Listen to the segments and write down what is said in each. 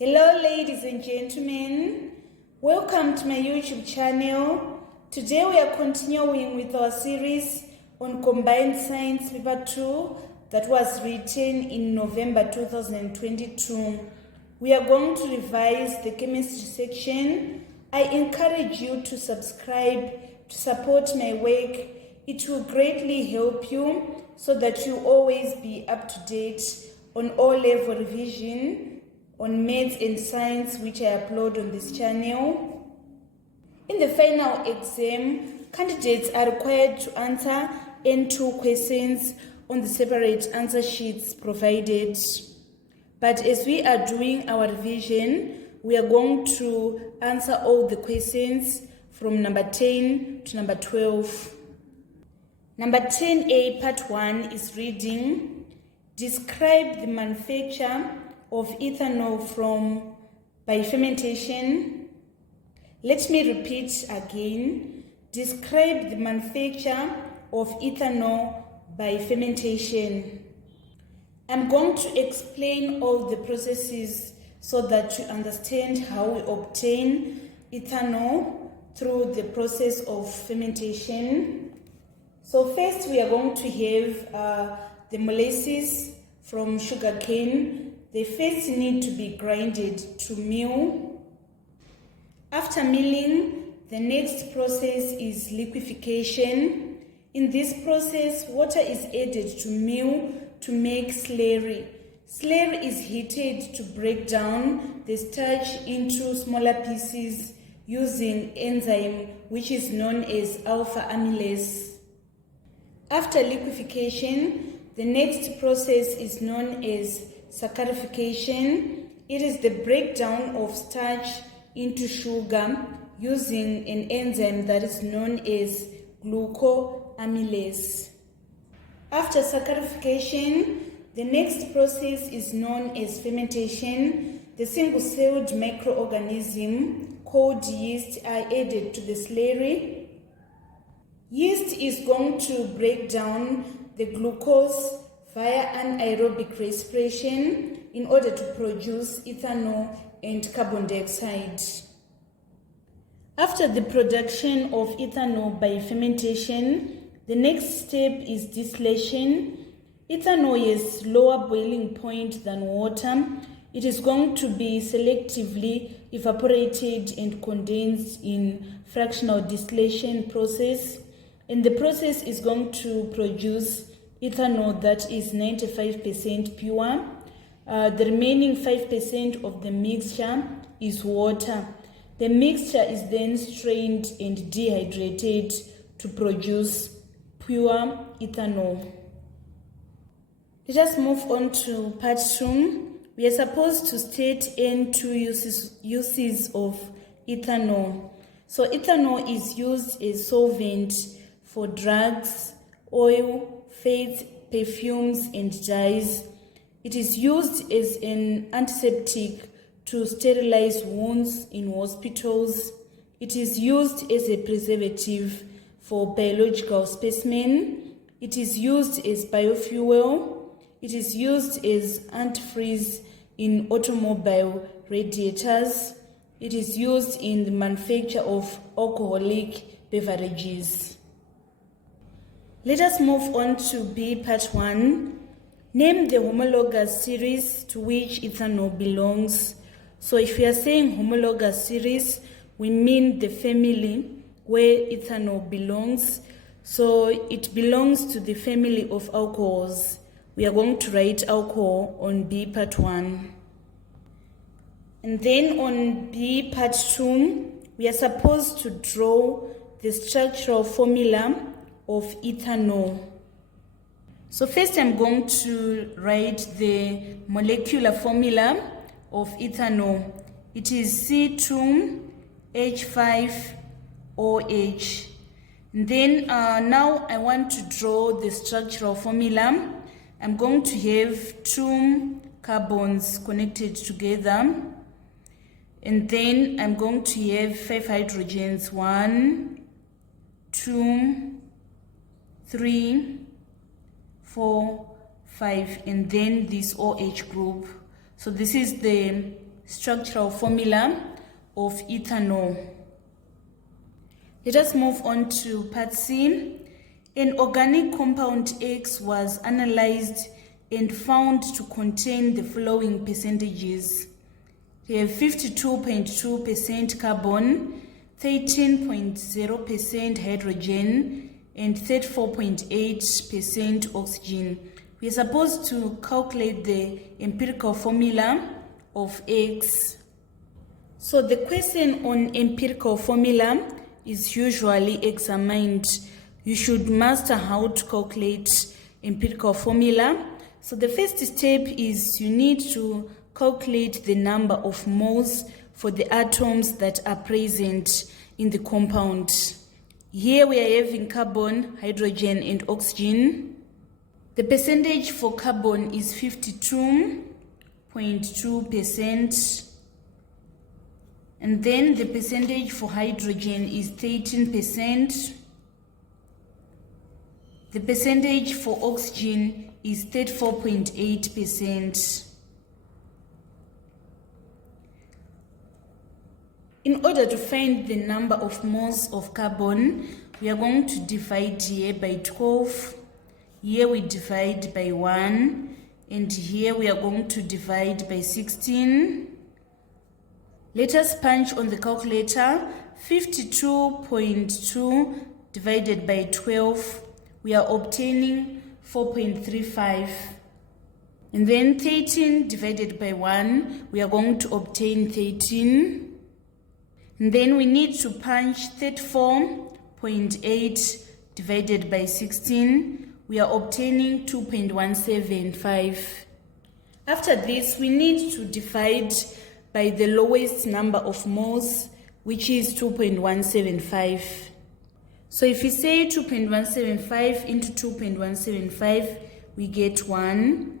Hello ladies and gentlemen, welcome to my YouTube channel. Today we are continuing with our series on Combined Science Paper 2 that was written in November 2022. We are going to revise the chemistry section. I encourage you to subscribe to support my work. It will greatly help you so that you always be up to date on O-level revision on maths and science which I upload on this channel. In the final exam, candidates are required to answer N2 questions on the separate answer sheets provided. But as we are doing our revision, we are going to answer all the questions from number 10 to number 12. Number 10A, part 1 is reading, describe the manufacture of ethanol by fermentation. Let me repeat again. Describe the manufacture of ethanol by fermentation. I'm going to explain all the processes so that you understand how we obtain ethanol through the process of fermentation. So first we are going to have the molasses from sugarcane. They first need to be grinded to mill. After milling, the next process is liquefaction. In this process, water is added to mill to make slurry. Slurry is heated to break down the starch into smaller pieces using enzyme which is known as alpha amylase. After liquefaction, the next process is known as saccharification. It is the breakdown of starch into sugar using an enzyme that is known as glucoamylase. After saccharification, the next process is known as fermentation. The single-celled microorganism called yeast are added to the slurry. Yeast is going to break down the glucose via anaerobic respiration in order to produce ethanol and carbon dioxide. After the production of ethanol by fermentation, the next step is distillation. Ethanol has lower boiling point than water. It is going to be selectively evaporated and condensed in fractional distillation process, and the process is going to produce ethanol that is 95% pure. The remaining 5% of the mixture is water. The mixture is then strained and dehydrated to produce pure ethanol. Let us move on to part 2. We are supposed to state N2 uses of ethanol. So ethanol is used as solvent for drugs, oil, fats, perfumes, and dyes. It is used as an antiseptic to sterilize wounds in hospitals. It is used as a preservative for biological specimens. It is used as biofuel. It is used as antifreeze in automobile radiators. It is used in the manufacture of alcoholic beverages. Let us move on to B, part 1. Name the homologous series to which ethanol belongs. So if we are saying homologous series, we mean the family where ethanol belongs. So it belongs to the family of alcohols. We are going to write alcohol on B, part 1. And then on B, part 2, we are supposed to draw the structural formula of ethanol. So first I'm going to write the molecular formula of ethanol. It is C2H5OH. And then now I want to draw the structural formula. I'm going to have 2 carbons connected together. And then I'm going to have 5 hydrogens. 1, 2, 3, 4, 5, and then this OH group. So this is the structural formula of ethanol. Let us move on to part C. An organic compound X was analyzed and found to contain the following percentages. We have 52.2% carbon, 13.0% hydrogen, and 34.8% oxygen. We are supposed to calculate the empirical formula of X. So the question on empirical formula is usually examined. You should master how to calculate empirical formula. So the first step is you need to calculate the number of moles for the atoms that are present in the compound. Here we are having carbon, hydrogen, and oxygen. The percentage for carbon is 52.2%. And then the percentage for hydrogen is 13%. The percentage for oxygen is 34.8%. In order to find the number of moles of carbon, we are going to divide here by 12. Here we divide by 1. And here we are going to divide by 16. Let us punch on the calculator. 52.2 divided by 12. We are obtaining 4.35. And then 13 divided by 1. We are going to obtain 13. And then we need to punch 34.8 divided by 16. We are obtaining 2.175. After this, we need to divide by the lowest number of moles, which is 2.175. So if we say 2.175 into 2.175, we get 1.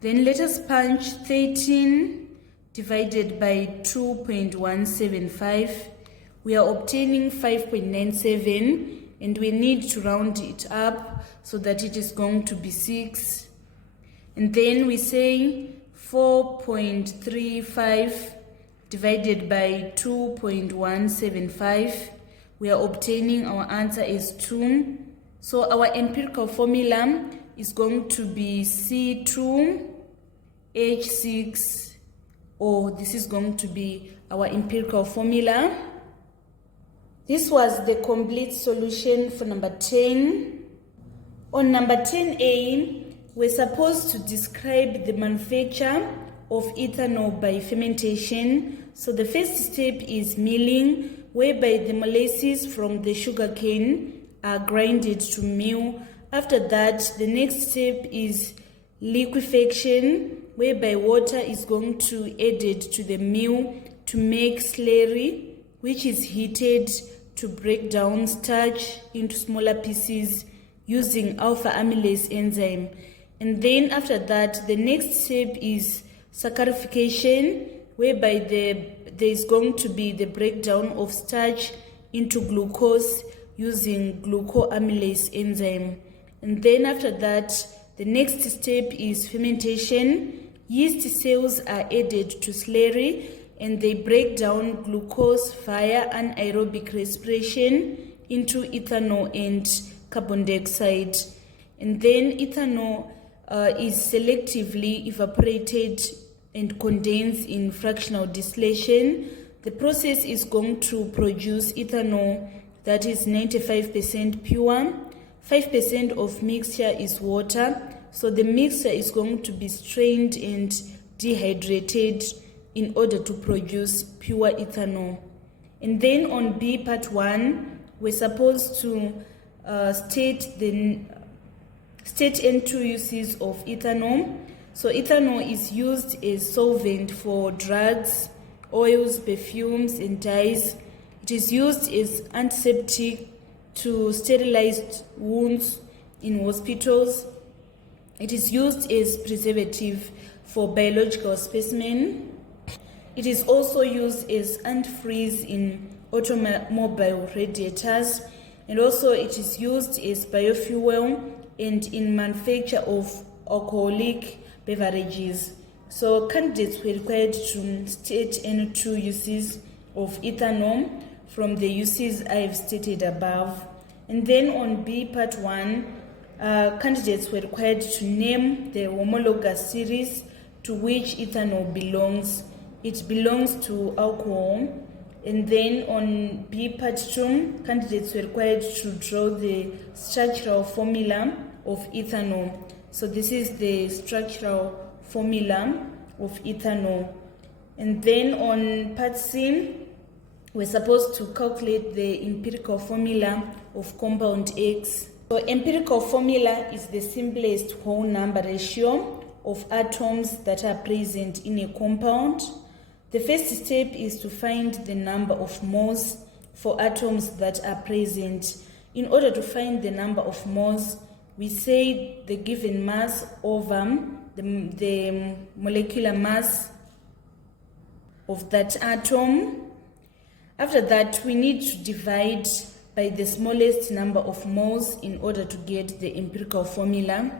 Then let us punch 13 divided by 2.175, we are obtaining 5.97, and we need to round it up so that it is going to be 6. And then we say 4.35 divided by 2.175, we are obtaining our answer is 2. So our empirical formula is going to be C2H6, or this is going to be our empirical formula. This was the complete solution for number 10. On number 10A, we're supposed to describe the manufacture of ethanol by fermentation. So the first step is milling, whereby the molasses from the sugarcane are grinded to meal. After that, the next step is liquefaction, whereby water is going to added to the meal to make slurry, which is heated to break down starch into smaller pieces using alpha amylase enzyme. And then after that, the next step is saccharification, whereby there is going to be the breakdown of starch into glucose using glucoamylase enzyme. And then after that, the next step is fermentation. Yeast cells are added to slurry and they break down glucose via anaerobic respiration into ethanol and carbon dioxide. And then ethanol is selectively evaporated and condensed in fractional distillation. The process is going to produce ethanol that is 95% pure. 5% of mixture is water. So the mixture is going to be strained and dehydrated in order to produce pure ethanol. And then on B part 1, we're supposed to state and two uses of ethanol. So ethanol is used as solvent for drugs, oils, perfumes, and dyes. It is used as antiseptic to sterilize wounds in hospitals. It is used as preservative for biological specimens. It is also used as antifreeze in automobile radiators, and also it is used as biofuel and in manufacture of alcoholic beverages. So candidates were required to state any 2 uses of ethanol from the uses I have stated above. And then on B part 1, candidates were required to name the homologous series to which ethanol belongs. It belongs to alcohol. And then on B part 2, candidates were required to draw the structural formula of ethanol. So this is the structural formula of ethanol. And then on part C, we're supposed to calculate the empirical formula of compound X. So empirical formula is the simplest whole number ratio of atoms that are present in a compound. The first step is to find the number of moles for atoms that are present. In order to find the number of moles, we say the given mass over the molecular mass of that atom. After that, we need to divide by the smallest number of moles in order to get the empirical formula.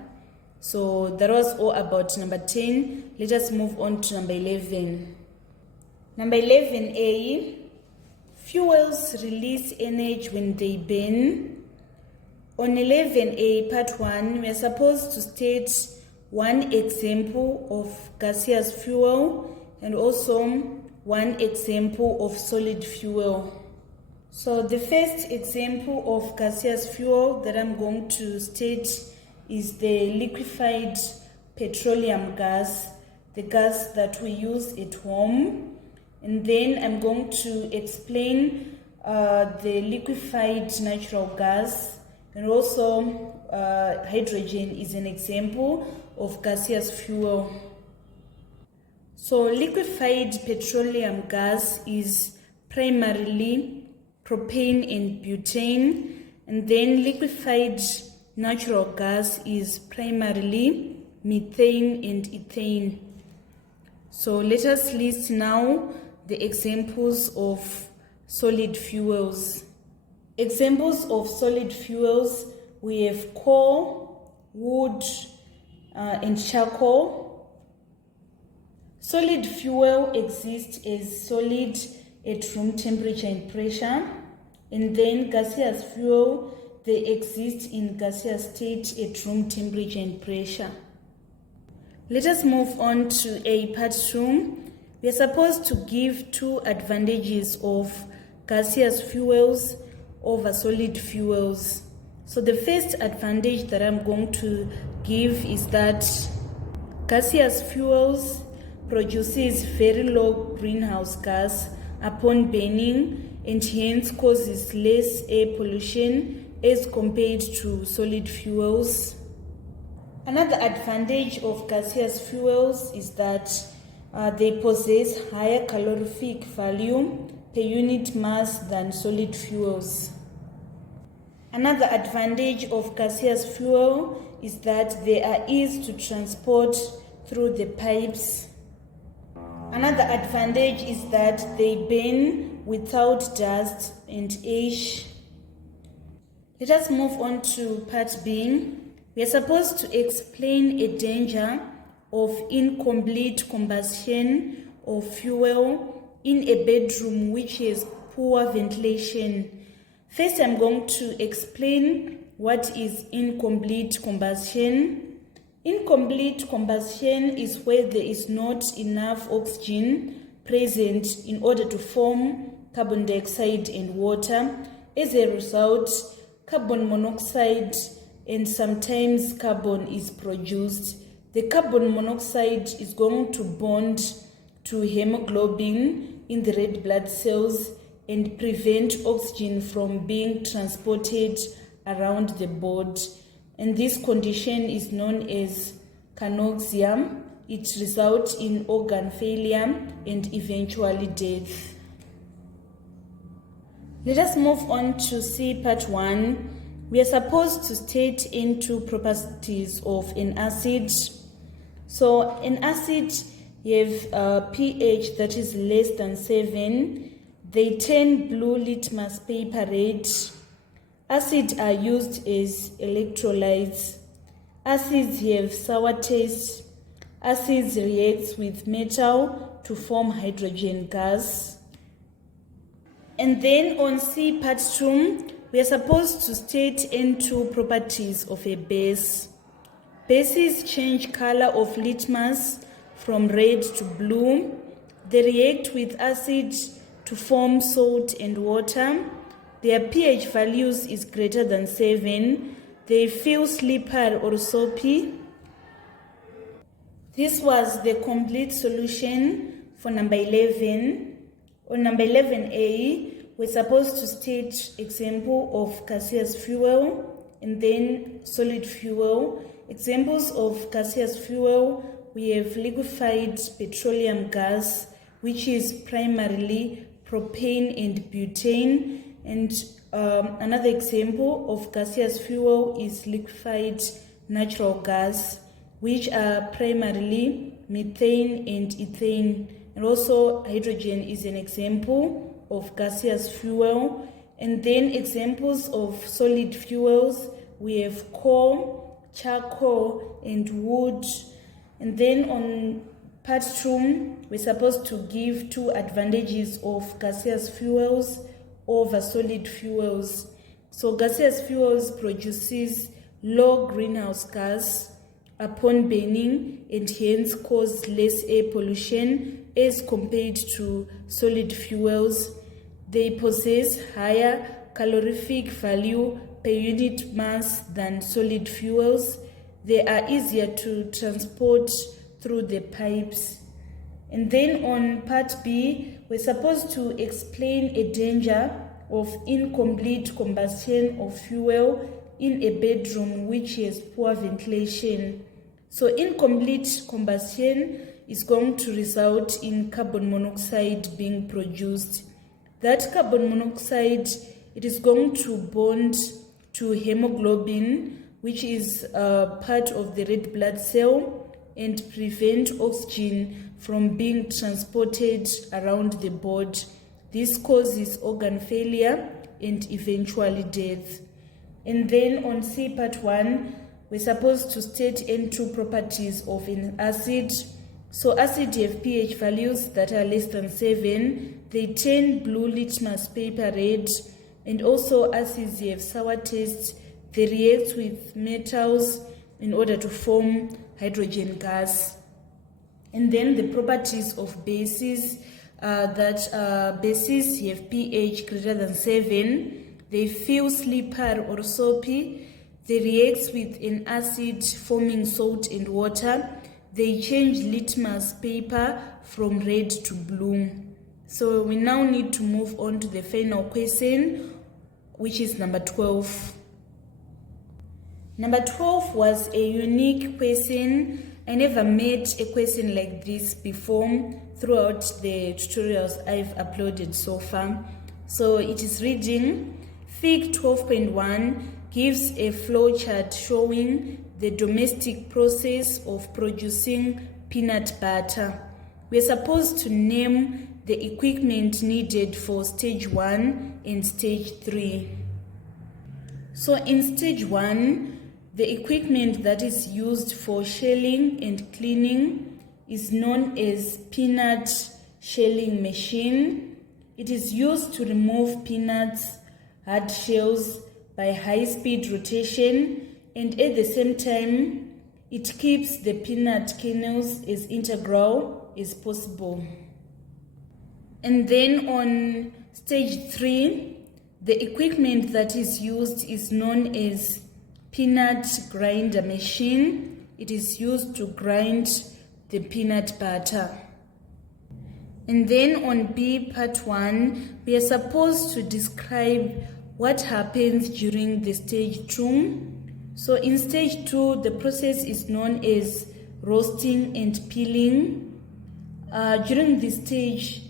So that was all about number 10. Let us move on to number 11. Number 11A, fuels release energy when they burn. On 11A part 1, we are supposed to state one example of gaseous fuel and also one example of solid fuel. So the first example of gaseous fuel that I'm going to state is the liquefied petroleum gas, the gas that we use at home. And then I'm going to explain the liquefied natural gas, and also hydrogen is an example of gaseous fuel. So liquefied petroleum gas is primarily propane and butane, and then liquefied natural gas is primarily methane and ethane. So let us list now the examples of solid fuels. Examples of solid fuels, we have coal, wood, and charcoal. Solid fuel exists as solid at room temperature and pressure, and then gaseous fuel, they exist in gaseous state at room temperature and pressure. Let us move on to A part 2. We are supposed to give 2 advantages of gaseous fuels over solid fuels. So the first advantage that I'm going to give is that gaseous fuels produces very low greenhouse gas upon burning and hence causes less air pollution as compared to solid fuels. Another advantage of gaseous fuels is that they possess higher calorific value per unit mass than solid fuels. Another advantage of gaseous fuel is that they are easy to transport through the pipes. Another advantage is that they burn without dust and ash. Let us move on to part B. We are supposed to explain a danger of incomplete combustion of fuel in a bedroom which has poor ventilation. First, I'm going to explain what is incomplete combustion. Incomplete combustion is where there is not enough oxygen present in order to form carbon dioxide and water. As a result, carbon monoxide and sometimes carbon is produced. The carbon monoxide is going to bond to hemoglobin in the red blood cells and prevent oxygen from being transported around the body. And this condition is known as canoxia. It results in organ failure and eventually death. Let us move on to C part 1. We are supposed to state into properties of an acid. So an acid, you have a pH that is less than 7. They turn blue litmus paper red. Acids are used as electrolytes. Acids have sour taste. acids react with metal to form hydrogen gas. And then on C part 2, we are supposed to state N2 properties of a base. Bases change color of litmus from red to blue. They react with acid to form salt and water. Their pH values is greater than 7. They feel slippery or soapy. This was the complete solution for number 11. On number 11A, we're supposed to state example of gaseous fuel and then solid fuel. Examples of gaseous fuel, we have liquefied petroleum gas, which is primarily propane and butane. And another example of gaseous fuel is liquefied natural gas, which are primarily methane and ethane. And also hydrogen is an example of gaseous fuel. And then examples of solid fuels, we have coal, charcoal, and wood. And then on part 2, we're supposed to give 2 advantages of gaseous fuels over solid fuels. So gaseous fuels produces low greenhouse gas upon burning and hence cause less air pollution as compared to solid fuels. They possess higher calorific value per unit mass than solid fuels. They are easier to transport through the pipes. And then on part B, we're supposed to explain a danger of incomplete combustion of fuel in a bedroom which has poor ventilation. So incomplete combustion is going to result in carbon monoxide being produced. That carbon monoxide, it is going to bond to hemoglobin, which is part of the red blood cell, and prevent oxygen from being transported around the body. This causes organ failure and eventually death. And then on C part 1, we're supposed to state N2 properties of an acid. So acid have pH values that are less than 7. They turn blue litmus paper red. And also acids have sour taste. They react with metals in order to form hydrogen gas. And then the properties of bases, bases have pH greater than 7. They feel slippery or soapy. They react with an acid forming salt and water. They change litmus paper from red to blue. So we now need to move on to the final question, which is number 12. Number 12 was a unique question. I never met a question like this before throughout the tutorials I've uploaded so far. So it is reading, Fig 12.1 gives a flowchart showing the domestic process of producing peanut butter. We are supposed to name the equipment needed for stage 1 and stage 3. So in stage 1, the equipment that is used for shelling and cleaning is known as peanut shelling machine. It is used to remove peanuts, hard shells by high-speed rotation, and at the same time, it keeps the peanut kernels as integral as possible. And then on stage 3, the equipment that is used is known as peanut grinder machine. It is used to grind the peanut butter. And then on B part 1, we are supposed to describe what happens during the stage 2. So in stage 2, the process is known as roasting and peeling. During this stage,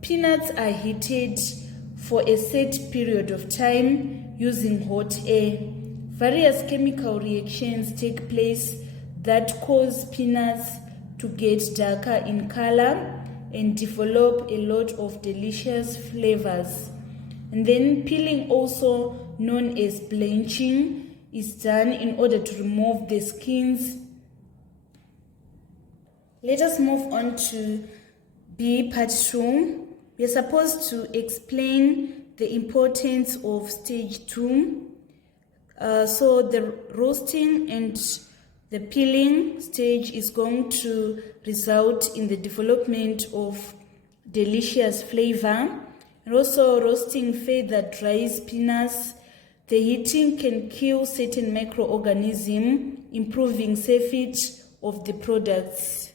peanuts are heated for a set period of time using hot air. Various chemical reactions take place that cause peanuts to get darker in color and develop a lot of delicious flavors. And then peeling, also known as blanching, is done in order to remove the skins Let us move on to B part 2. We are supposed to explain the importance of stage 2. So the roasting and the peeling stage is going to result in the development of delicious flavor. And also roasting further dries peanuts. The heating can kill certain microorganisms, improving safety of the products.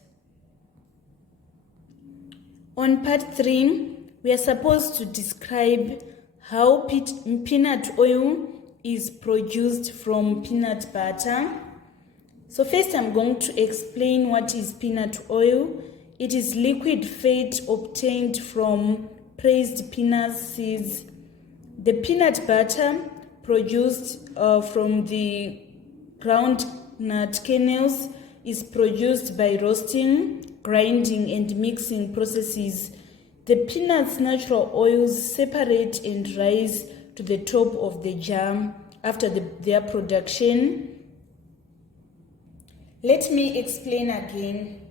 On part 3, we are supposed to describe how peanut oil is produced from peanut butter. So first I'm going to explain what is peanut oil. It is liquid fat obtained from pressed peanut seeds. The peanut butter produced from the groundnut kernels is produced by roasting, grinding, and mixing processes. The peanuts' natural oils separate and rise to the top of the jar after their production. Let me explain again.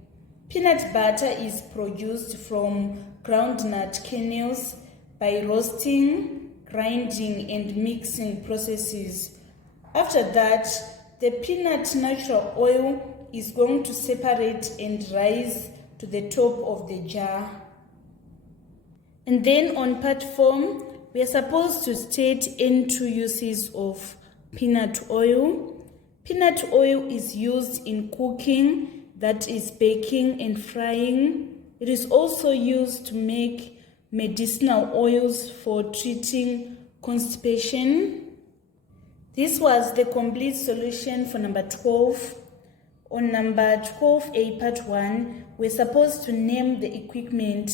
Peanut butter is produced from groundnut kernels by roasting, grinding, and mixing processes. After that, the peanut natural oil is going to separate and rise to the top of the jar. And then on part 4, we are supposed to state any 2 uses of peanut oil. Peanut oil is used in cooking, that is baking and frying. It is also used to make medicinal oils for treating constipation. This was the complete solution for number 12. On number 12A part 1, we're supposed to name the equipment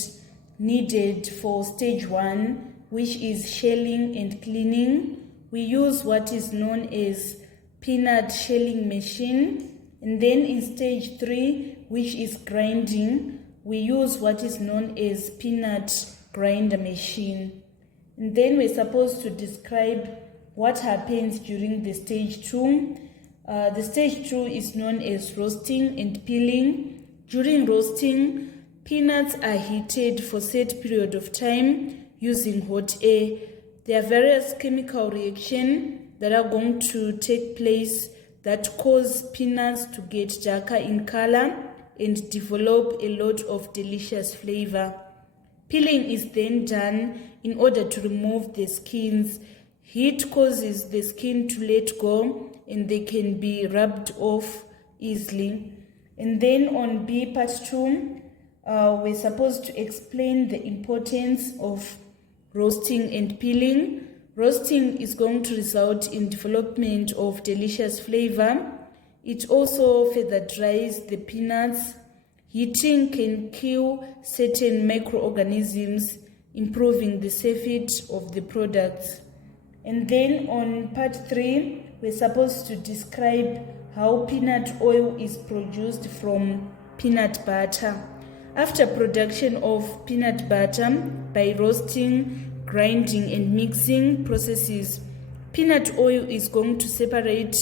needed for stage 1, which is shelling and cleaning. We use what is known as peanut shelling machine. And then in stage 3, which is grinding, we use what is known as peanut grinder machine. And then we're supposed to describe what happens during the stage 2. The stage 2 is known as roasting and peeling. During roasting, peanuts are heated for a set period of time using hot air. There are various chemical reactions that are going to take place that cause peanuts to get darker in color and develop a lot of delicious flavor. Peeling is then done in order to remove the skins. Heat causes the skin to let go and they can be rubbed off easily. And then on B part 2, we're supposed to explain the importance of roasting and peeling. Roasting is going to result in development of delicious flavor. It also further dries the peanuts. Heating can kill certain microorganisms, improving the safety of the products. And then on part 3, we're supposed to describe how peanut oil is produced from peanut butter. After production of peanut butter by roasting, grinding, and mixing processes, peanut oil is going to separate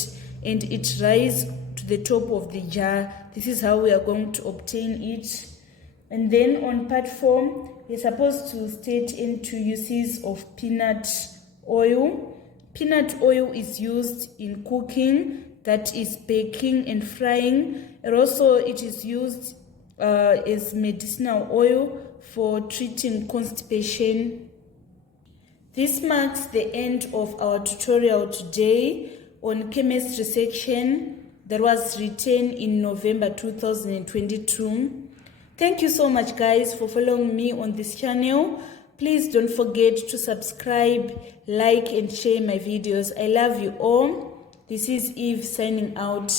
and it rises to the top of the jar. This is how we are going to obtain it. And then on part 4, we're supposed to state in 2 uses of peanut oil. Peanut oil is used in cooking, that is baking and frying, and also it is used as medicinal oil for treating constipation. This marks the end of our tutorial today on chemistry section that was written in November 2022. Thank you so much guys for following me on this channel. Please don't forget to subscribe, like and share my videos. I love you all. This is Eve signing out.